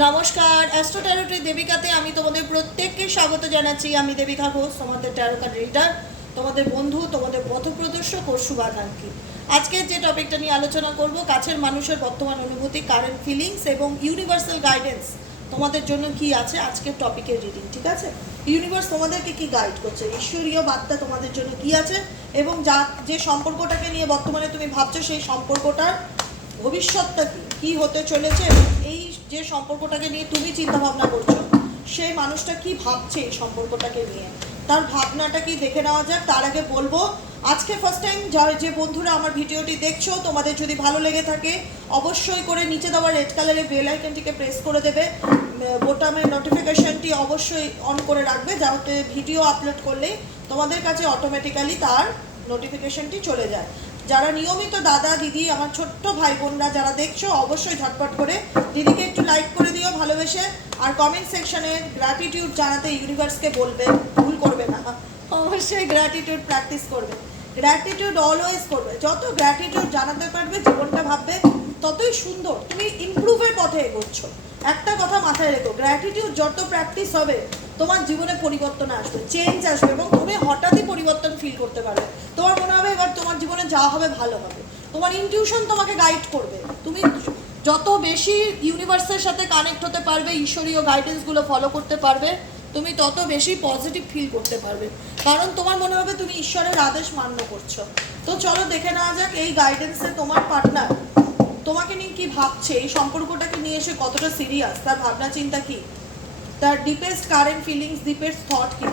নমস্কার অ্যাস্ট্রো ট্যারোটি দেবিকাতে আমি তোমাদের প্রত্যেককে স্বাগত জানাচ্ছি। আমি দেবিকা ঘোষ তোমাদের ট্যারোকার রিডার তোমাদের বন্ধু, তোমাদের পথপ্রদর্শক ও শুভাকাঙ্ক্ষী। আজকে যে টপিকটা নিয়ে আলোচনা করব, কাছের মানুষের বর্তমান অনুভূতি কারেন্ট ফিলিংস এবং ইউনিভার্সাল গাইডেন্স তোমাদের জন্য কি আছে আজকের টপিকের রিডিং ঠিক আছে? ইউনিভার্স তোমাদেরকে কি গাইড করছে? ঈশ্বরীয় বার্তা তোমাদের জন্য কি আছে? এবং যা, যে সম্পর্কটাকে নিয়ে বর্তমানে তুমি ভাবছ, সেই সম্পর্কটার ভবিষ্যৎটা কি? কি হতে চলেছে? যে সম্পর্কটাকে নিয়ে তুমি চিন্তা ভাবনা করছ সেই মানুষটা কি ভাবছে এই সম্পর্কটাকে নিয়ে? তার ভাবনাটা কি দেখে নেওয়া যাক? তার আগে বলব, আজকে ফার্স্ট টাইম যে বন্ধুরা আমার ভিডিওটি দেখছ, তোমাদের যদি ভালো লেগে থাকে, অবশ্যই করে নিচে দেওয়া রেড কালারের বেল আইকনটিকে প্রেস করে দেবে। বোটামের নোটিফিকেশনটি অবশ্যই অন করে রাখবে, যাতে ভিডিও আপলোড করলে তোমাদের কাছে অটোমেটিক্যালি তার নোটিফিকেশনটি চলে যায়। যারা নিয়মিত দাদা, দিদি, আমার ছোট্ট ভাই বোনরা যারা দেখছ, অবশ্যই ঝটপট করে দিদিকে একটু লাইক করে দিও, ভালোবেসে। আর কমেন্ট সেকশনে গ্র্যাটিটিউড জানাতে ইউনিভার্সকে বলবে, ভুল করবে না। অবশ্যই গ্র্যাটিটিউড প্র্যাকটিস করবে। গ্র্যাটিটিউড অলওয়েজ করবে। যত গ্র্যাটিটিউড জানাতে পারবে, জীবনটা ভাববে, ততই সুন্দর। তুমি ইমপ্রুভের পথে এগোচ্ছ। একটা কথা মাথায় রেখো গ্র্যাটিটিউড যত প্র্যাকটিস হবে, তোমার জীবনে পরিবর্তন আসবে চেঞ্জ আসবে এবং তুমি হঠাৎই পরিবর্তন ফিল করতে পারবে। তোমার মনে হবে এবার তোমার জীবনে যা হবে, ভালো হবে। তোমার ইনটিউশন তোমাকে গাইড করবে। তুমি যত বেশি ইউনিভার্সের সাথে কানেক্ট হতে পারবে, ঈশ্বরীয় গাইডেন্সগুলো ফলো করতে পারবে, তুমি তত বেশি পজিটিভ ফিল করতে পারবে। কারণ তোমার মনে হবে তুমি ঈশ্বরের আদেশ মান্য করছ। তো চলো দেখে নেওয়া যাক এই গাইডেন্সে তোমার পার্টনার তোমাকে নিয়ে কি ভাবছে, এই সম্পর্কটাকে নিয়ে এসে কতটা সিরিয়াস তার ভাবনা চিন্তা কি? তার deepest current feelings deepest thought কি?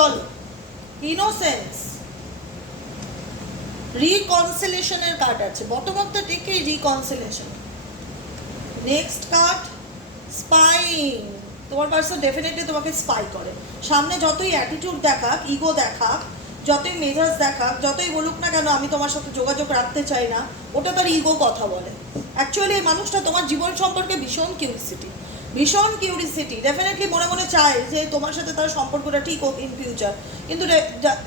চলো। ইনোসেন্স রিকনসিলেশনের কার্ড আছে। বটম অফ দ্য টেকে রিকনসিলেশন নেক্সট কার্ড স্পাইং তোমার পার্সন ডেফিনেটলি তোমাকে স্পাই করে। সামনে যতই অ্যাটিটিউড দেখাক ইগো দেখাক, যতই মেজাজ দেখাক, যতই বলুক না কেন, আমি তোমার সাথে যোগাযোগ রাখতে চাই না, ওটা তার ইগো কথা বলে। অ্যাকচুয়ালি এই মানুষটা তোমার জীবন সম্পর্কে ভীষণ কিউরিসিটি ভীষণ কিউরিসিটি ডেফিনেটলি মনে মনে চায় যে তোমার সাথে তার সম্পর্কটা ঠিক হোক ইন ফিউচার কিন্তু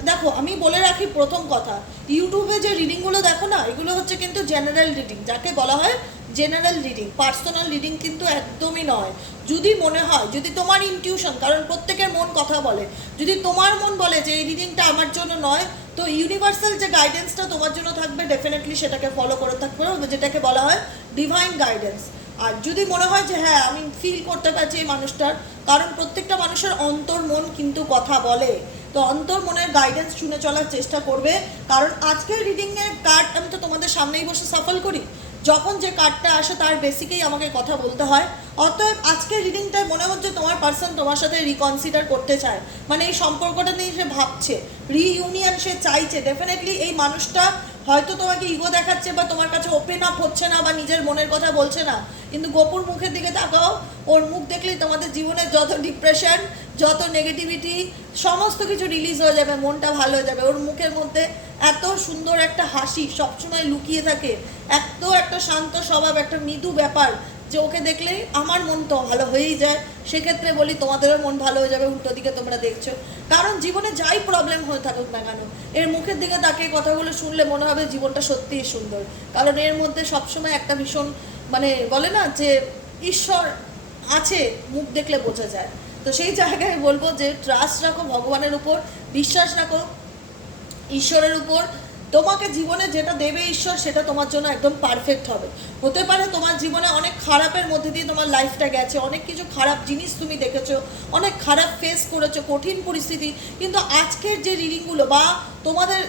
দেখো, আমি বলে রাখি প্রথম কথা ইউটিউবে যে রিডিংগুলো দেখো না, এগুলো হচ্ছে কিন্তু জেনারেল রিডিং যাকে বলা হয় জেনারেল রিডিং পার্সোনাল রিডিং কিন্তু একদমই নয়। যদি মনে হয়, যদি তোমার ইনটিউশন কারণ প্রত্যেকের মন কথা বলে, যদি তোমার মন বলে যে এই রিডিংটা আমার জন্য নয়, তো ইউনিভার্সাল যে গাইডেন্সটা তোমার জন্য থাকবে ডেফিনেটলি সেটাকে ফলো করে থাকবে, যেটাকে বলা হয় ডিভাইন গাইডেন্স আর যদি মনে হয় যে হ্যাঁ আমি ফিল করতে পারছি এই মানুষটার, কারণ প্রত্যেকটা মানুষের অন্তর মন কিন্তু কথা বলে। তো অন্তর মনের গাইডেন্স শুনে চলার চেষ্টা করবে। কারণ আজকের রিডিংয়ের কার্ড আমি তো তোমাদের সামনেই বসে সফল করি। যখন যে কার্ডটা আসে, তার বেসিকেই আমাকে কথা বলতে হয়। অতএব আজকের রিডিংটায় মনে হচ্ছে তোমার পার্সন তোমার সাথে রিকনসিডার করতে চায়। মানে এই সম্পর্কটা নিয়ে সে ভাবছে। রিইউনিয়ন সে চাইছে। ডেফিনেটলি এই মানুষটা হয়তো তোমাকে ইগো দেখাচ্ছে বা তোমার কাছে ওপেন আপ হচ্ছে না বা নিজের মনের কথা বলছে না। কিন্তু গোপুর মুখের দিকে তাকাও, ওর মুখ দেখলেই তোমাদের জীবনের যত ডিপ্রেশন যত নেগেটিভিটি সমস্ত কিছু রিলিজ হয়ে যাবে, মনটা ভালো হয়ে যাবে। ওর মুখের মধ্যে এত সুন্দর একটা হাসি সবসময় লুকিয়ে থাকে, এত একটা শান্ত স্বভাব, একটা মৃদু ব্যাপার যে ওকে দেখলেই আমার মন তো ভালো হয়েই যায়। সেক্ষেত্রে বলি, তোমাদেরও মন ভালো হয়ে যাবে, উল্টো দিকে তোমরা দেখছ। কারণ জীবনে যাই প্রবলেম হয়ে থাকুক না কেন, এর মুখের দিকে তাকে কথাগুলো শুনলে মনে হবে জীবনটা সত্যিই সুন্দর। কারণ এর মধ্যে সবসময় একটা ভীষণ মানে বলে না যে ঈশ্বর আছে, মুখ দেখলে বোঝা যায়। তো সেই জায়গায় বলব যে ট্রাস্ট রাখো ভগবানের উপর, বিশ্বাস রাখো ঈশ্বরের উপর তোমাকে জীবনে যেটা দেবে ঈশ্বর, সেটা তোমার জন্য একদম পারফেক্ট হবে। হতে পারে তোমার জীবনে অনেক খারাপের মধ্যে দিয়ে তোমার লাইফটা গেছে, অনেক কিছু খারাপ জিনিস তুমি দেখেছ, অনেক খারাপ ফেস করেছ, কঠিন পরিস্থিতি, কিন্তু আজকের যে রিডিংগুলো বা তোমাদের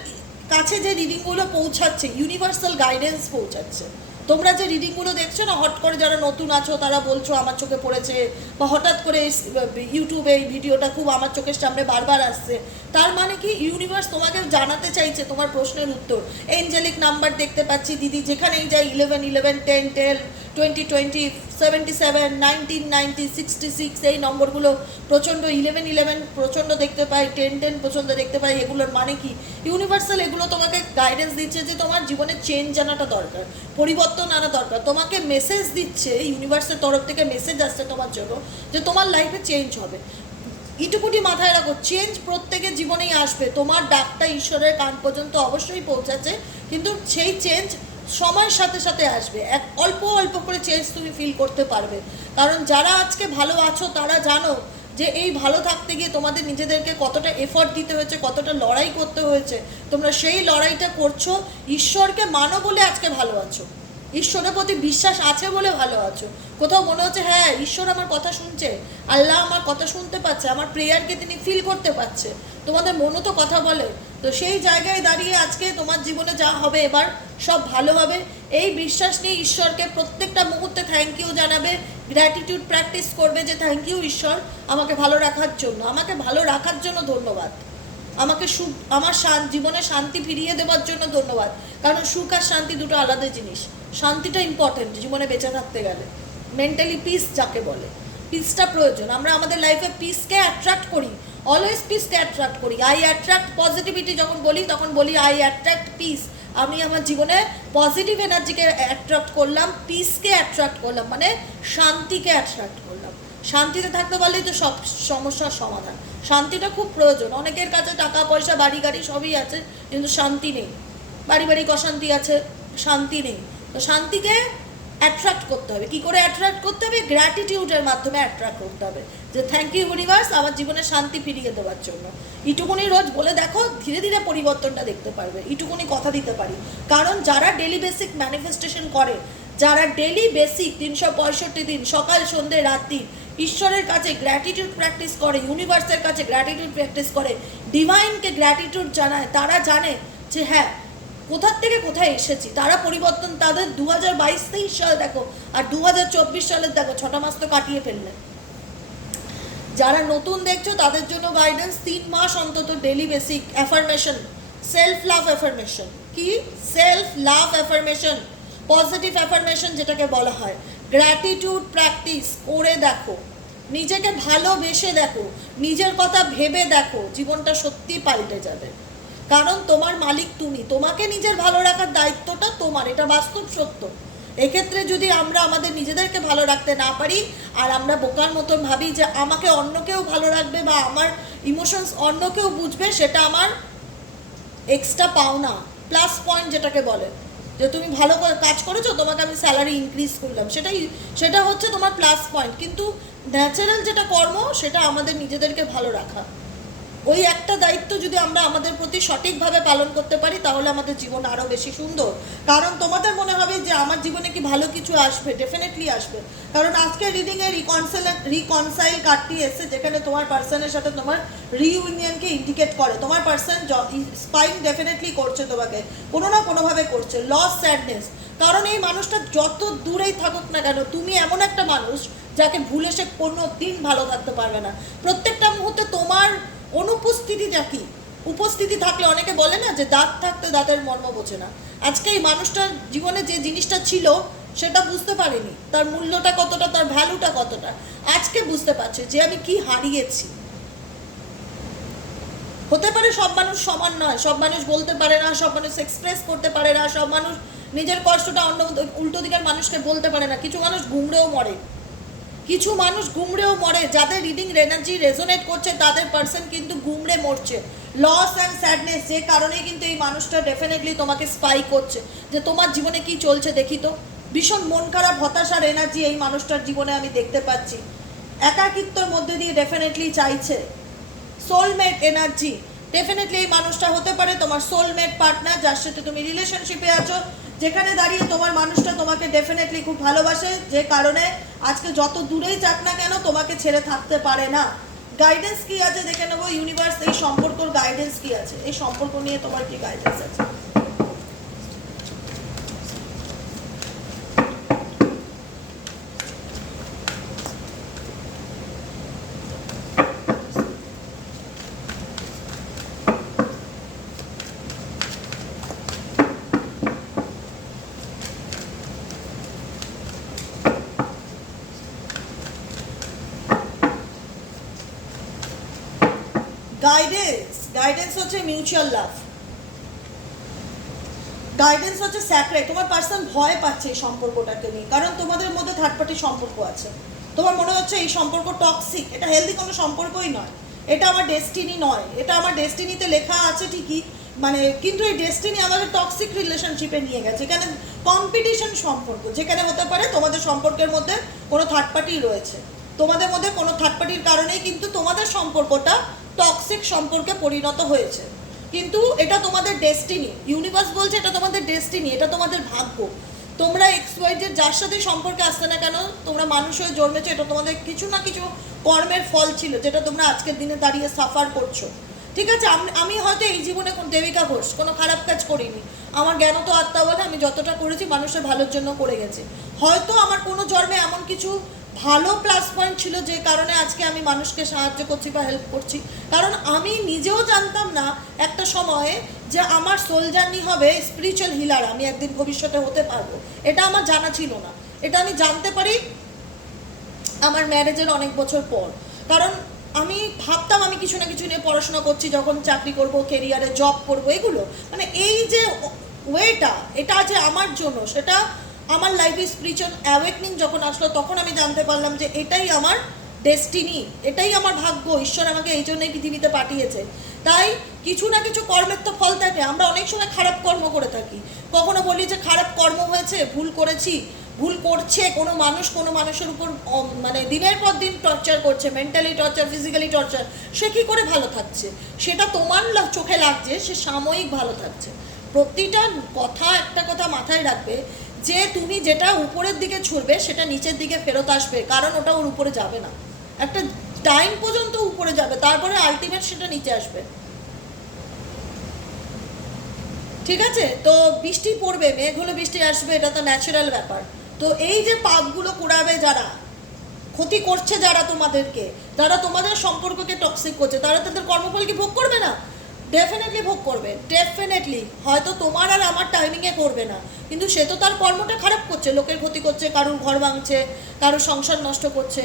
কাছে যে রিডিংগুলো পৌঁছাচ্ছে ইউনিভার্সাল গাইডেন্স পৌঁছাচ্ছে। তোমরা যে রিডিংগুলো দেখছ না, হট করে যারা নতুন আছো, তারা বলছো আমার চোখে পড়েছে, বা হঠাৎ করে ইউটিউবে এই ভিডিওটা খুব আমার চোখের সামনে বারবার আসছে। তার মানে কি? ইউনিভার্স তোমাকে জানাতে চাইছে তোমার প্রশ্নের উত্তর। এঞ্জেলিক নাম্বার দেখতে পাচ্ছি, দিদি যেখানেই যাই eleven eleven ten ten twenty twenty seventy seven nineteen ninety sixty six এই নম্বরগুলো প্রচণ্ড ইলেভেন ইলেভেন প্রচণ্ড দেখতে পাই টেন টেন প্রচণ্ড দেখতে পাই, এগুলোর মানে কি? ইউনিভার্সাল এগুলো তোমাকে গাইডেন্স দিচ্ছে যে তোমার জীবনে চেঞ্জ আনাটা দরকার, পরিবর্তন আনা দরকার। তোমাকে মেসেজ দিচ্ছে ইউনিভার্সের তরফ থেকে মেসেজ আসছে তোমার জন্য যে তোমার লাইফে চেঞ্জ হবে। ইটুকুটি মাথায় রাখো চেঞ্জ প্রত্যেকের জীবনেই আসবে। তোমার ডাকটা ঈশ্বরের কান পর্যন্ত অবশ্যই পৌঁছাচ্ছে, কিন্তু সেই চেঞ্জ সময়ের সাথে সাথে আসবে। এক অল্প অল্প করে চেঞ্জ তুমি ফিল করতে পারবে। কারণ যারা আজকে ভালো আছো, তারা জানো যে এই ভালো থাকতে গিয়ে তোমাদের নিজেদেরকে কতটা এফর্ট দিতে হয়েছে, কতটা লড়াই করতে হয়েছে। তোমরা সেই লড়াইটা করছ, ঈশ্বরকে মানো বলে আজকে ভালো আছো। ঈশ্বরের প্রতি বিশ্বাস আছে বলে ভালো আছো। কোথাও মনে হচ্ছে হ্যাঁ ঈশ্বর আমার কথা শুনছে, আল্লাহ আমার কথা শুনতে পাচ্ছে, আমার প্রেয়ারকে তিনি ফিল করতে পারছে তোমাদের মনও তো কথা বলে। তো সেই জায়গায় দাঁড়িয়ে আজকে তোমার জীবনে যা হবে এবার সব ভালো হবে। এই বিশ্বাস নিয়ে ঈশ্বরকে প্রত্যেকটা মুহূর্তে থ্যাংক ইউ জানাবে গ্র্যাটিটিউড প্র্যাকটিস করবে যে থ্যাংক ইউ ঈশ্বর আমাকে ভালো রাখার জন্য, আমাকে ভালো রাখার জন্য ধন্যবাদ। আমাকে সুখ, আমার জীবনে শান্তি ফিরিয়ে দেওয়ার জন্য ধন্যবাদ। কারণ সুখ আর শান্তি দুটো আলাদা জিনিস। শান্তিটা ইম্পর্টেন্ট জীবনে বেঁচে থাকতে গেলে। মেন্টালি পিস যাকে বলে। পিসটা প্রয়োজন। আমরা আমাদের লাইফে পিসকে অ্যাট্রাক্ট করি। অলওয়েজ পিসকে অ্যাট্রাক্ট করি। আই অ্যাট্রাক্ট পজিটিভিটি যখন বলি, তখন বলি আই অ্যাট্রাক্ট পিস আমি আমার জীবনে পজিটিভ এনার্জিকে অ্যাট্রাক্ট করলাম পিসকে অ্যাট্রাক্ট করলাম মানে শান্তিকে অ্যাট্রাক্ট করলাম। শান্তিতে থাকতে পারলেই তো সব সমস্যার সমাধান। শান্তিটা খুব প্রয়োজন। অনেকের কাছে টাকা, পয়সা, বাড়ি, গাড়ি সবই আছে, কিন্তু শান্তি নেই। বাড়ি বাড়ি, অশান্তি আছে, শান্তি নেই। তো শান্তিকে অ্যাট্রাক্ট করতে হবে। কি করে অ্যাট্রাক্ট করতে হবে? গ্র্যাটিটিউডের মাধ্যমে অ্যাট্রাক্ট করতে হবে। যে থ্যাংক ইউ ইউনিভার্স আমার জীবনে শান্তি ফিরিয়ে দেওয়ার জন্য। ইটুকুনি রোজ বলে দেখো, ধীরে ধীরে পরিবর্তনটা দেখতে পারবে। ইটুকুনি কথা দিতে পারি। কারণ যারা ডেলি বেসিক ম্যানিফেস্টেশন করে, যারা ডেলি বেসিক তিনশো পঁয়ষট্টি দিন, সকাল সন্ধে রাত্রি, ঈশ্বরের কাছে গ্র্যাটিটিউড প্র্যাকটিস করে ইউনিভার্সের কাছে গ্র্যাটিটিউড প্র্যাকটিস করে ডিভাইনকে গ্র্যাটিটিউড জানায়, তারা জানে যে হ্যাঁ কোথার থেকে কোথায় এসেছি? তারা পরিবর্তন তাদের দু হাজার বাইশ তেইশ সাল দেখো, আর দু হাজার চব্বিশ সালের দেখো, ছটা মাস তো কাটিয়ে ফেললে। যারা নতুন দেখছ, তাদের জন্য গাইডেন্স তিন মাস অন্তত daily basic affirmation self love affirmation কি? Self love affirmation positive affirmation যেটাকে বলা হয়। গ্র্যাটিটিউড প্র্যাকটিস করে দেখো। নিজেকে ভালোবেসে দেখো। নিজের কথা ভেবে দেখো। জীবনটা সত্যি পাল্টে যাবে। কারণ তোমার মালিক তুমি। তোমাকে নিজের ভালো রাখার দায়িত্বটা তোমার, এটা বাস্তব সত্য। এক্ষেত্রে যদি আমরা আমাদের নিজেদেরকে ভালো রাখতে না পারি, আর আমরা বোকার মতন ভাবি যে আমাকে অন্য কেউ ভালো রাখবে বা আমার ইমোশনস অন্য কেউ বুঝবে, সেটা আমার এক্সট্রা পাওনা প্লাস পয়েন্ট যেটাকে বলে। যে তুমি ভালো কাজ করেছ, তোমাকে আমি স্যালারি ইনক্রিজ করলাম। সেটাই, সেটা হচ্ছে তোমার প্লাস পয়েন্ট কিন্তু ন্যাচারাল যেটা কর্ম, সেটা আমাদের নিজেদেরকে ভালো রাখা। ওই একটা দায়িত্ব যদি আমরা আমাদের প্রতি সঠিকভাবে পালন করতে পারি, তাহলে আমাদের জীবন আরও বেশি সুন্দর। কারণ তোমাদের মনে হবে যে আমার জীবনে কি ভালো কিছু আসবে? ডেফিনেটলি আসবে। কারণ আজকে রিডিংয়ে রিকনসাইল রিকনসাইল কার্ডটি এসছে, যেখানে তোমার পার্সনের সাথে তোমার রিইউনিয়নকে ইন্ডিকেট করে। তোমার পার্সন স্পাইন ডেফিনেটলি করছে তোমাকে। কোনো না কোনোভাবে করছে। লস স্যাডনেস কারণ এই মানুষটা যত দূরেই থাকুক না কেন, তুমি এমন একটা মানুষ যাকে ভুলে সে কোনো দিন ভালো থাকতে পারবে না। প্রত্যেকটা মুহূর্তে তোমার অনুপস্থিতিটা কি? উপস্থিতি থাকলে অনেকে বলে না যে দাঁত থাকতে দাঁতের মর্ম বোঝে না। আজকে এই মানুষটার জীবনে যে জিনিসটা ছিল, সেটা বুঝতে পারেনি। তার মূল্যটা কতটা, তার ভ্যালুটা কতটা? আজকে বুঝতে পারছে যে আমি কি হারিয়েছি। হতে পারে সব মানুষ সমান নয়, সব মানুষ বলতে পারে না, সব মানুষ এক্সপ্রেস করতে পারে না, সব মানুষ নিজের কষ্টটা অন্য উল্টো দিকের মানুষকে বলতে পারে না, কিছু মানুষ গুমড়েও মরে। কিছু মানুষ গুমড়েও মরে, যাদের রিডিং এনার্জি রেজোনেট করছে, তাদের পার্সন কিন্তু গুমড়ে মরছে। লস অ্যান্ড স্যাডনেস যে কারণে কিন্তু এই মানুষটা ডেফিনেটলি তোমাকে স্পাই করছে। যে তোমার জীবনে কি চলছে দেখি তো? ভীষণ মন খারাপ হতাশার এনার্জি এই মানুষটার জীবনে আমি দেখতে পাচ্ছি। একাকিত্বর মধ্যে দিয়ে ডেফিনেটলি চাইছে। সোলমেট এনার্জি ডেফিনেটলি এই মানুষটা হতে পারে তোমার সোলমেট পার্টনার যার সাথে তুমি রিলেশনশিপে আছো। যেখানে দাঁড়িয়ে তোমার মানুষটা তোমাকে ডেফিনেটলি খুব ভালোবাসে, যে কারণে আজকে যত দূরেই যাক না কেন তোমাকে ছেড়ে থাকতে পারে না। গাইডেন্স কি আছে দেখে নেব? ইউনিভার্স এই সম্পর্কর গাইডেন্স কি আছে? এই সম্পর্ক নিয়ে তোমার কি গাইডেন্স আছে? গাইডেন্স হচ্ছে মিউচুয়াল লাভ গাইডেন্স হচ্ছে স্যাক্রেট তোমার পার্সন ভয় পাচ্ছে এই সম্পর্কটাকে নিয়ে। কারণ তোমাদের মধ্যে থার্ড পার্টি সম্পর্ক আছে। তোমার মনে হচ্ছে এই সম্পর্ক টক্সিক এটা হেলদি কোনো সম্পর্কই নয়। এটা আমার ডেস্টিনি নয়। এটা আমার ডেস্টিনিতে লেখা আছে ঠিকই। মানে কিন্তু এই ডেস্টিনি আমাদের টক্সিক রিলেশনশিপে নিয়ে গেছে। এখানে কম্পিটিশন সম্পর্ক। যেখানে হতে পারে তোমাদের সম্পর্কের মধ্যে কোনো থার্ড পার্টি রয়েছে। তোমাদের মধ্যে কোনো থার্ড পার্টির কারণেই কিন্তু তোমাদের সম্পর্কটা টক্সিক সম্পর্কে পরিণত হয়েছে। কিন্তু এটা তোমাদের ডেস্টিনি ইউনিভার্স বলছে এটা তোমাদের ডেস্টিনি এটা তোমাদের ভাগ্য। তোমরা এক্সওয়াইজের যার সাথে সম্পর্কে আসতে না কেন, তোমরা মানুষ হয়ে জন্মেছো, এটা তোমাদের কিছু না কিছু কর্মের ফল ছিল, যেটা তোমরা আজকের দিনে দাঁড়িয়ে সাফার করছ। ঠিক আছে? আমি- আমি হয়তো এই জীবনে কোন দেবিকা ঘোষ, কোনো খারাপ কাজ করিনি। আমার জ্ঞান তো আত্মা বলে আমি যতটা করেছি মানুষের ভালোর জন্য করে গেছি। হয়তো আমার কোনো জন্মে এমন কিছু ভালো প্লাস পয়েন্ট ছিল যে কারণে আজকে আমি মানুষকে সাহায্য করছি বা হেল্প করছি। কারণ আমি নিজেও জানতাম না একটা সময়ে যে আমার সোল জার্নি হবে স্পিরিচুয়াল হিলার আমি একদিন ভবিষ্যতে হতে পারব। এটা আমার জানা ছিল না। এটা আমি জানতে পারি আমার ম্যারেজের অনেক বছর পর। কারণ আমি ভাবতাম আমি কিছু না কিছু নিয়ে পড়াশোনা করছি, যখন চাকরি করব কেরিয়ারে জব করব, এগুলো। মানে এই যে ওয়েটা এটা যে আমার জন্য, সেটা আমার লাইফে স্পিরিচুয়াল অ্যাওয়েকনিং যখন আসলো, তখন আমি জানতে পারলাম যে এটাই আমার ডেস্টিনি এটাই আমার ভাগ্য, ঈশ্বর আমাকে এই জন্যই পৃথিবীতে পাঠিয়েছে। তাই কিছু না কিছু কর্মের তো ফল থাকে, আমরা অনেক সময় খারাপ কর্ম করে থাকি। কখনো বলি যে খারাপ কর্ম হয়েছে, ভুল করেছি, ভুল করছে, কোনো মানুষ কোনো মানুষের উপর মানে দিনের পর দিন টর্চার করছে মেন্টালি টর্চার ফিজিক্যালি টর্চার সে কী করে ভালো থাকছে? সেটা তোমার চোখে লাগছে, সে সাময়িক ভালো থাকছে। প্রতিটা কথা একটা কথা মাথায় রাখবে যে তুমি যেটা উপরের দিকে ছুড়বে, সেটা নিচের দিকে ফেরত আসবে, কারণ ওটা ওর উপরে যাবে না। একটা টাইম পর্যন্ত উপরে যাবে, তারপরে আলটিমেট সেটা নিচে আসবে। ঠিক আছে? তো বৃষ্টি পড়বে, মেঘ হলে বৃষ্টি আসবে, এটা তো ন্যাচারাল ব্যাপার। তো এই যে পাপগুলো কুড়াবে যারা, ক্ষতি করছে যারা তোমাদেরকে, যারা তোমাদের সম্পর্ককে টক্সিক করছে, তারা তাদের কর্মফল কি ভোগ করবে না? ডেফিনেটলি ভোগ করবে ডেফিনেটলি হয়তো তোমার আর আমার টাইমিংয়ে করবে না। কিন্তু সে তো তার কর্মটা খারাপ করছে, লোকের ক্ষতি করছে, কারোর ঘর ভাঙছে, কারোর সংসার নষ্ট করছে।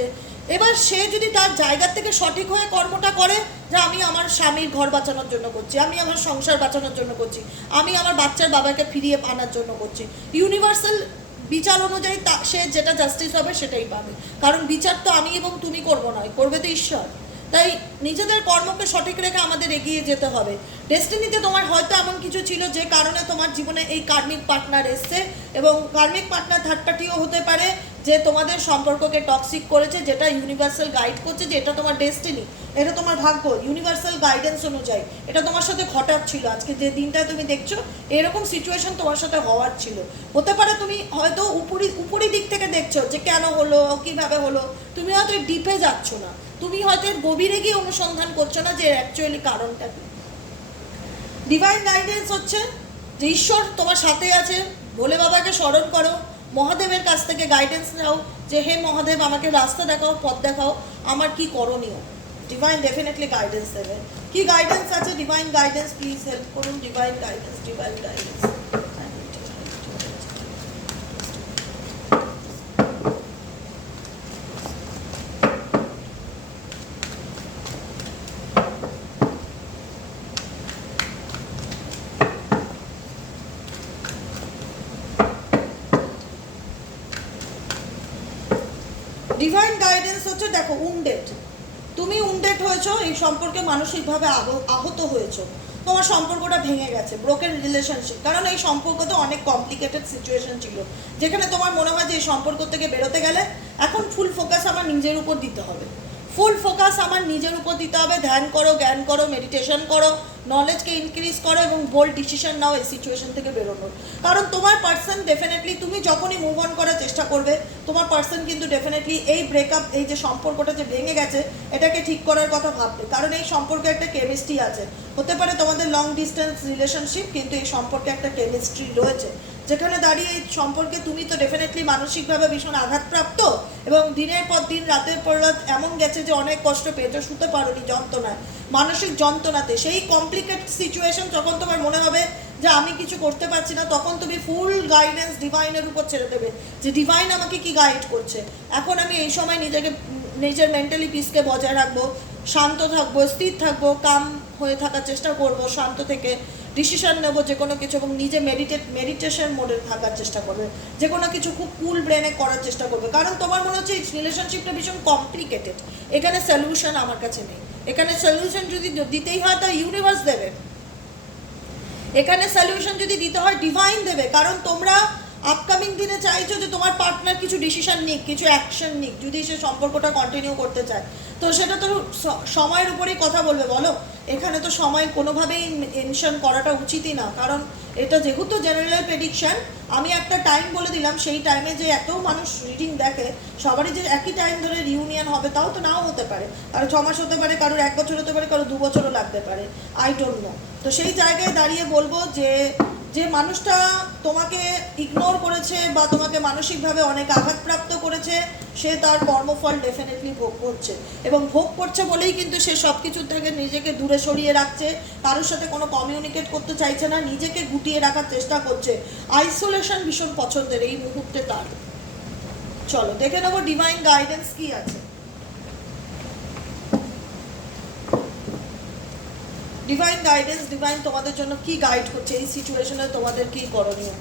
এবার সে যদি তার জায়গা থেকে সঠিক হয়ে কর্মটা করে, যে আমি আমার স্বামীর ঘর বাঁচানোর জন্য করছি, আমি আমার সংসার বাঁচানোর জন্য করছি, আমি আমার বাচ্চার বাবাকে ফিরিয়ে আনার জন্য করছি ইউনিভার্সাল বিচার অনুযায়ী তা সে যেটা জাস্টিস হবে সেটাই পাবে। কারণ বিচার তো আমি এবং তুমি করব নয়, করবে তো ঈশ্বর। তাই নিজেদের কর্মকে সঠিক রেখে আমাদের এগিয়ে যেতে হবে। ডেস্টিনিতে তোমার হয়তো এমন কিছু ছিল যে কারণে তোমার জীবনে এই কার্মিক পার্টনার এসছে এবং কার্মিক পার্টনার থার্ড হতে পারে যে তোমাদের সম্পর্ককে টক্সিক করেছে, যেটা ইউনিভার্সাল গাইড করছে, যে এটা তোমার ডেস্টিনি এটা তোমার ভাগ্য ইউনিভার্সাল গাইডেন্স অনুযায়ী। এটা তোমার সাথে ঘটার ছিল। আজকে যে দিনটা তুমি দেখছ, এরকম সিচুয়েশন তোমার সাথে হওয়ার ছিল। হতে পারে তুমি হয়তো উপরি উপরি দিক থেকে দেখছ যে কেন হলো, কীভাবে হলো, তুমি হয়তো ডিপে যাচ্ছ না। তুমি হয়তো এর গভীরে গিয়ে অনুসন্ধান করছ না যে অ্যাকচুয়ালি কারণটা কি? ডিভাইন গাইডেন্স হচ্ছে যে ঈশ্বর তোমার সাথে আছে, ভোলে বাবাকে স্মরণ করো, মহাদেবের কাছ থেকে গাইডেন্স নাও, যে হে মহাদেব, আমাকে রাস্তা দেখাও, পথ দেখাও, আমার কি করণীয়? ডিভাইন ডেফিনেটলি গাইডেন্স দেবে। কি গাইডেন্স আছে? ডিভাইন গাইডেন্স প্লিজ হেল্প করুন। Divine guidance divine guidance divine guidance হচ্ছে দেখো উন্ডেড তুমি উন্ডেড হয়েছো, এই সম্পর্কে মানসিকভাবে আহ- আহত হয়েছো। তোমার সম্পর্কটা ভেঙে গেছে ব্রোকেন রিলেশনশিপ কারণ এই সম্পর্ক তো অনেক কমপ্লিকেটেড সিচুয়েশন ছিল। যেখানে তোমার মনে হয় যে এই সম্পর্ক থেকে বেরোতে গেলে এখন ফুল ফোকাস আমার নিজের উপর দিতে হবে। ফুল ফোকাস আমার নিজের উপর দিতে হবে। ধ্যান করো, জ্ঞান করো মেডিটেশন করো নলেজকে ইনক্রিজ করো এবং বোল্ড ডিসিশন নাও এই সিচুয়েশন থেকে বেরোনোর। কারণ তোমার পার্সন ডেফিনেটলি তুমি যখনই মুভ অন করার চেষ্টা করবে, তোমার পার্সন কিন্তু ডেফিনেটলি এই ব্রেকআপ এই যে সম্পর্কটা যে ভেঙে গেছে, এটাকে ঠিক করার কথা ভাববে। কারণ এই সম্পর্কে একটা কেমিস্ট্রি আছে। হতে পারে তোমাদের লং ডিস্টেন্স রিলেশনশিপ কিন্তু এই সম্পর্কে একটা কেমিস্ট্রি রয়েছে। যেখানে দাঁড়িয়ে এই সম্পর্কে তুমি তো ডেফিনেটলি মানসিকভাবে ভীষণ আঘাতপ্রাপ্ত এবং দিনের পর দিন, রাতের পর রাত এমন গেছে যে অনেক কষ্ট পেয়েছ, শুতে পারোনি যন্ত্রণায়, মানসিক যন্ত্রণাতে। সেই কমপ্লিকেট সিচুয়েশন যখন তোমার মনে হবে যে আমি কিছু করতে পারছি না, তখন তুমি ফুল গাইডেন্স ডিভাইনের উপর ছেড়ে দেবে যে ডিভাইন আমাকে কি গাইড করছে। এখন আমি এই সময় নিজেকে, নিজের মেন্টালি পিসকে বজায় রাখব, শান্ত থাকব, স্থির থাকব কাম হয়ে থাকার চেষ্টা করব শান্ত থেকে। ডিসিশন নেব যে কোনো কিছু এবং নিজে মেডিটেট মেডিটেশন মোডে থাকার চেষ্টা করবে। যে কোনো কিছু খুব কুল ব্রেনে করার চেষ্টা করবে। কারণ তোমার মনে হচ্ছে রিলেশনশিপটা ভীষণ কমপ্লিকেটেড এখানে সলিউশন আমার কাছে নেই। এখানে সলিউশন যদি দিতেই হয়, তা ইউনিভার্স দেবে। এখানে সলিউশন যদি দিতে হয় ডিভাইন দেবে। কারণ তোমরা আপকামিং দিনে চাইছো যে তোমার পার্টনার কিছু ডিসিশন নিক, কিছু অ্যাকশন নিক, যদি সে সম্পর্কটা কন্টিনিউ করতে চায়। তো সেটা তো সময়ের উপরেই কথা বলবে, বলো? এখানে তো সময় কোনোভাবেই মেনশন করাটা উচিতই না, কারণ এটা যেহেতু জেনারেল প্রেডিকশন আমি একটা টাইম বলে দিলাম, সেই টাইমে যে এত মানুষ রিডিং দেখে, সবারই যে একই টাইম ধরে রিউনিয়ন হবে, তাও তো নাও হতে পারে। কারও ছ মাস হতে পারে, কারোর এক বছর হতে পারে কারও দু বছরও লাগতে পারে। আই ডোন্ট নো তো সেই জায়গায় দাঁড়িয়ে বলব যে যে মানুষটা তোমাকে ইগনোর করেছে বা তোমাকে মানসিকভাবে অনেক আঘাতপ্রাপ্ত করেছে, সে তার কর্মফল ডেফিনেটলি ভোগ করছে। এবং ভোগ করছে বলেই কিন্তু সে সব কিছুর থেকে নিজেকে দূরে সরিয়ে রাখছে, কারোর সাথে কোনো কমিউনিকেট করতে চাইছে না, নিজেকে গুটিয়ে রাখার চেষ্টা করছে। আইসোলেশন ভীষণ পছন্দের এই মুহূর্তে তার। চলো, দেখে নেব ডিভাইন গাইডেন্স কি আছে। ডিভাইন গাইডেন্স ডিভাইন তোমাদের জন্য কি গাইড করছে? এই সিচুয়েশনে তোমাদের কি করণীয়?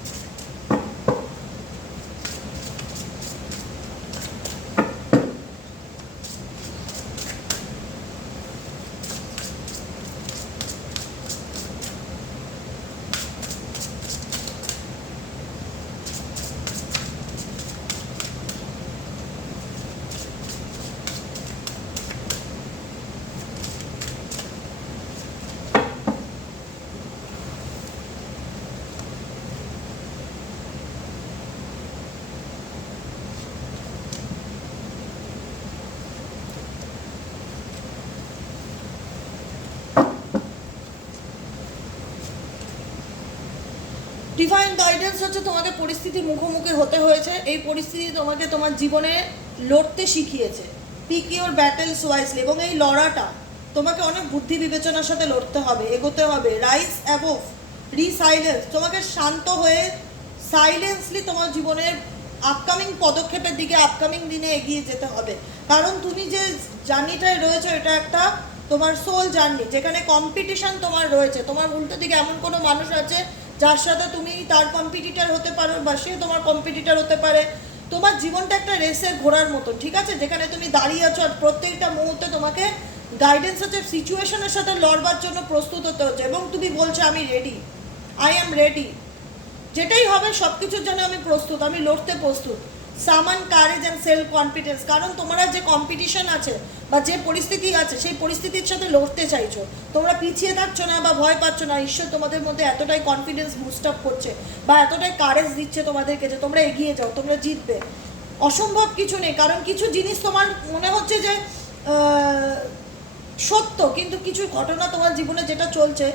ডিভাইন গাইডেন্স হচ্ছে তোমাকে পরিস্থিতির মুখোমুখি হতে হয়েছে। এই পরিস্থিতি তোমাকে তোমার জীবনে লড়তে শিখিয়েছে। পিক ইউর ব্যাটেলস ওয়াইসলি এবং এই লড়াটা তোমাকে অনেক বুদ্ধি বিবেচনার সাথে লড়তে হবে, এগোতে হবে। রাইস অ্যাবোভ রিসাইলেন্স তোমাকে শান্ত হয়ে সাইলেন্সলি তোমার জীবনের আপকামিং পদক্ষেপের দিকে আপকামিং দিনে এগিয়ে যেতে হবে। কারণ তুমি যে জার্নিটায় রয়েছে, এটা একটা তোমার সোল জার্নি যেখানে কম্পিটিশন তোমার রয়েছে। তোমার উল্টো দিকে এমন কোনো মানুষ আছে যার সাথে তুমি তার কম্পিটিটার হতে পারো বা সে তোমার কম্পিটিটার হতে পারে, তোমার জীবনটা একটা রেসের ঘোরার মতো ঠিক আছে? যেখানে তুমি দাঁড়িয়ে আছো আর প্রত্যেকটা মুহূর্তে তোমাকে গাইডেন্স হচ্ছে সিচুয়েশনের সাথে লড়বার জন্য প্রস্তুত হতে হচ্ছে। এবং তুমি বলছো, আমি রেডি আই এম রেডি যেটাই হবে সব কিছুর জন্য আমি প্রস্তুত, আমি লড়তে প্রস্তুত। সামান কারেজ অ্যান্ড সেলফ কনফিডেন্স কারণ তোমরা যে কম্পিটিশন আছে বা যে পরিস্থিতি আছে, সেই পরিস্থিতির সাথে লড়তে চাইছো। তোমরা পিছিয়ে থাকছো না বা ভয় পাচ্ছ না। ঈশ্বর তোমাদের মধ্যে এতটাই কনফিডেন্স বুস্ট আপ করছে বা এতটাই কারেজ দিচ্ছে তোমাদেরকে যে তোমরা এগিয়ে যাও, তোমরা জিতবে। অসম্ভব কিছু নেই। কারণ কিছু জিনিস তোমার মনে হচ্ছে যে সত্য, কিন্তু কিছু ঘটনা তোমার জীবনে যেটা চলছে,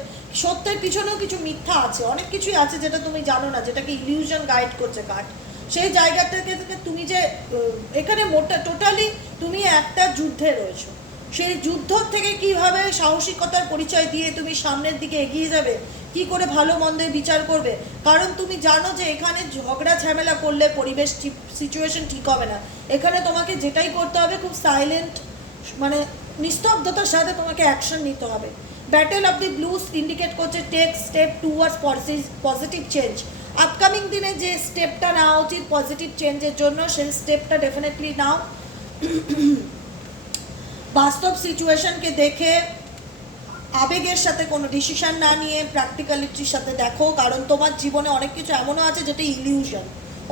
সত্যের পিছনেও কিছু মিথ্যা আছে। অনেক কিছুই আছে যেটা তুমি জানো না, যেটাকে ইলিউশন গাইড করছে কাঠ। সেই জায়গাটাকে থেকে তুমি যে এখানে মোটা টোটালি তুমি একটা যুদ্ধে রয়েছো। সেই যুদ্ধ থেকে কীভাবে সাহসিকতার পরিচয় দিয়ে তুমি সামনের দিকে এগিয়ে যাবে, কি করে ভালো মন্দের বিচার করবে? কারণ তুমি জানো যে এখানে ঝগড়া, ঝামেলা করলে পরিবেশ সিচুয়েশন ঠিক হবে না। এখানে তোমাকে যেটাই করতে হবে, খুব সাইলেন্ট মানে নিস্তব্ধতার সাথে তোমাকে অ্যাকশন নিতে হবে। Battle of the blues indicate করছে take step towards positive change upcoming দিনে যে স্টেপটা নেওয়া উচিত পজিটিভ চেঞ্জের জন্য, সেই স্টেপটা ডেফিনেটলি নাও। বাস্তব সিচুয়েশনকে দেখে আবেগের সাথে কোনো ডিসিশন না নিয়ে প্র্যাকটিক্যালিটির সাথে দেখো, কারণ তোমার জীবনে অনেক কিছু এমনও আছে যেটা ইলিউশন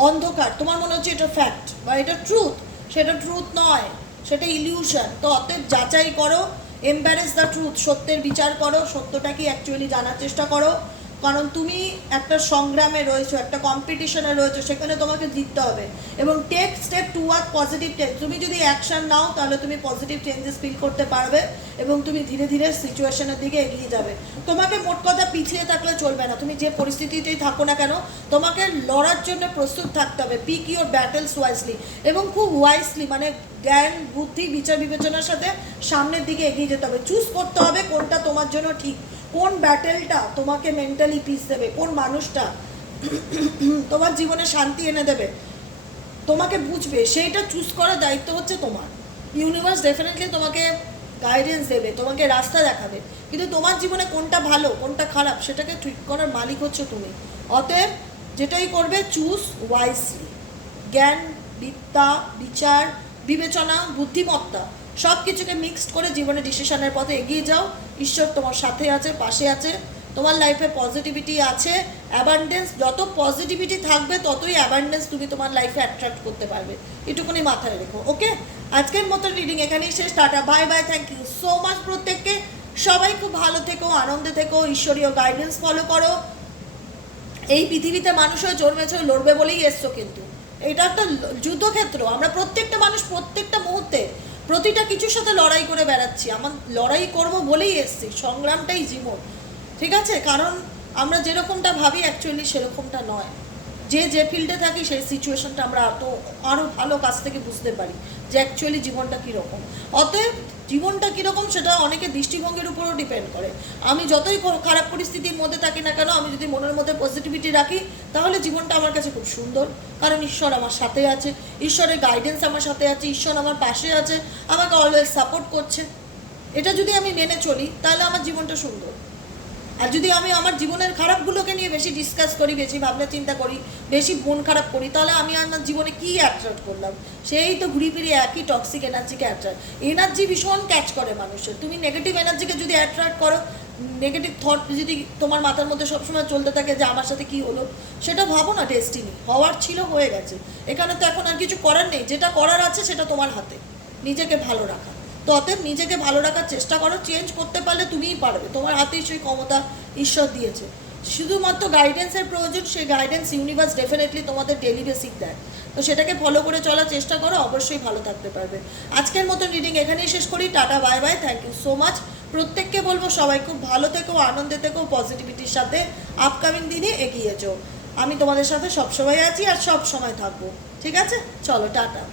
অন্ধকার। তোমার মনে হচ্ছে এটা ফ্যাক্ট বা এটা ট্রুথ সেটা ট্রুথ নয়, সেটা ইলিউশন তো অতএব যাচাই করো এম্বারেস দ্য ট্রুথ সত্যের বিচার করো, সত্যটা কি অ্যাকচুয়ালি জানার চেষ্টা করো। কারণ তুমি একটা সংগ্রামে রয়েছো, একটা কম্পিটিশনে রয়েছো, সেখানে তোমাকে জিততে হবে। এবং take step toward positive change তুমি যদি অ্যাকশন নাও, তাহলে তুমি পজিটিভ চেঞ্জেস ফিল করতে পারবে এবং তুমি ধীরে ধীরে সিচুয়েশনের দিকে এগিয়ে যাবে। তোমাকে মোট কথা পিছিয়ে থাকলে চলবে না। তুমি যে পরিস্থিতিতেই থাকো না কেন, তোমাকে লড়ার জন্য প্রস্তুত থাকতে হবে। পিক ইউর ব্যাটেলস ওয়াইসলি এবং খুব ওয়াইসলি মানে জ্ঞান, বুদ্ধি, বিচার, বিবেচনার সাথে সামনের দিকে এগিয়ে যেতে হবে। চুজ করতে হবে কোনটা তোমার জন্য ঠিক। কোন ব্যাটেলটা তোমাকে মেন্টালি পিস দেবে? কোন মানুষটা তোমার জীবনে শান্তি এনে দেবে? তোমাকে বুঝবে। সেইটা চুজ করার দায়িত্ব হচ্ছে তোমার। ইউনিভার্স ডেফিনেটলি তোমাকে গাইডেন্স দেবে, তোমাকে রাস্তা দেখাবে। কিন্তু তোমার জীবনে কোনটা ভালো, কোনটা খারাপ, সেটাকে ঠিক করার মালিক হচ্ছে তুমি। অতএব যেটাই করবে চুজ ওয়াইসলি জ্ঞান, বিদ্যা, বিচার, বিবেচনা, বুদ্ধিমত্তা। সব কিছুকে মিক্সড করে জীবনে ডিসিশনের পথে এগিয়ে যাও। ঈশ্বর তোমার সাথে আছে, পাশে আছে। তোমার লাইফে পজিটিভিটি আছে অ্যাবান্ডেন্স যত পজিটিভিটি থাকবে, ততই অ্যাবান্ডেন্স তুমি তোমার লাইফে অ্যাট্রাক্ট করতে পারবে। এটুকুনি মাথায় রেখো ওকে আজকের মতো রিডিং এখানেই শেষ। Tata bye bye thank you so much প্রত্যেককে। সবাই খুব ভালো থেকো, আনন্দে থেকো, ঈশ্বরীয় গাইডেন্স ফলো করো। এই পৃথিবীতে মানুষ হয়ে জন্মেছে, লড়বে বলেই এসছো কিন্তু। এটা একটা যুদ্ধক্ষেত্র। আমরা প্রত্যেকটা মানুষ প্রত্যেকটা মুহূর্তে প্রতিটা কিছুর সাথে লড়াই করে বেড়াচ্ছি। আমার লড়াই করব বলেই এসছি। সংগ্রামটাই জীবন। ঠিক আছে? কারণ আমরা যেরকমটা ভাবি অ্যাকচুয়ালি সেরকমটা নয়। যে যে ফিল্ডে থাকি, সেই সিচুয়েশনটা আমরা এত আরও ভালো কাছ থেকে বুঝতে পারি যে অ্যাকচুয়ালি জীবনটা কীরকম। অতএব জীবনটা কীরকম সেটা অনেকে দৃষ্টিভঙ্গির উপরও ডিপেন্ড করে। আমি যতই খারাপ পরিস্থিতির মধ্যে থাকি না কেন, আমি যদি মনের মধ্যে পজিটিভিটি রাখি, তাহলে জীবনটা আমার কাছে খুব সুন্দর। কারণ ঈশ্বর আমার সাথে আছে, ঈশ্বরের গাইডেন্স আমার সাথে আছে, ঈশ্বর আমার পাশে আছে, আমাকে অলওয়েজ সাপোর্ট করছে। এটা যদি আমি মেনে চলি, তাহলে আমার জীবনটা সুন্দর। আর যদি আমি আমার জীবনের খারাপগুলোকে নিয়ে বেশি ডিসকাস করি, বেশি ভাবনা চিন্তা করি, বেশি মন খারাপ করি, তাহলে আমি আমার জীবনে কি অ্যাট্রাক্ট করলাম? সেই তো ঘুরি ফিরে একই টক্সিক এনার্জিকে অ্যাট্রাক্ট এনার্জি ভীষণ ক্যাচ করে মানুষের। তুমি নেগেটিভ এনার্জিকে যদি অ্যাট্রাক্ট করো নেগেটিভ থট যদি তোমার মাথার মধ্যে সবসময় চলতে থাকে যে আমার সাথে কি হলো, সেটা ভাবো না ডেস্টিনি হওয়ার ছিল, হয়ে গেছে। এখানে তো এখন আর কিছু করার নেই। যেটা করার আছে সেটা তোমার হাতে। নিজেকে ভালো রাখা। তো অতএব নিজেকে ভালো রাখার চেষ্টা করো চেঞ্জ করতে পারলে তুমিই পারবে। তোমার হাতেই সেই ক্ষমতা ঈশ্বর দিয়েছে। শুধুমাত্র গাইডেন্সের প্রয়োজন, সেই গাইডেন্স ইউনিভার্স ডেফিনেটলি তোমাদের ডেলি বেসিক দেয়। তো সেটাকে ফলো করে চলার চেষ্টা করো, অবশ্যই ভালো থাকতে পারবে। আজকের মতো রিডিং এখানেই শেষ করি। Tata bye bye thank you so much প্রত্যেককে বলব, সবাই খুব ভালো থেকো, আনন্দে থেকো পজিটিভিটির সাথে আপকামিং দিনে এগিয়ে যাও। আমি তোমাদের সাথে সবসময় আছি আর সব সময় থাকব। ঠিক আছে? চলো, টাটা।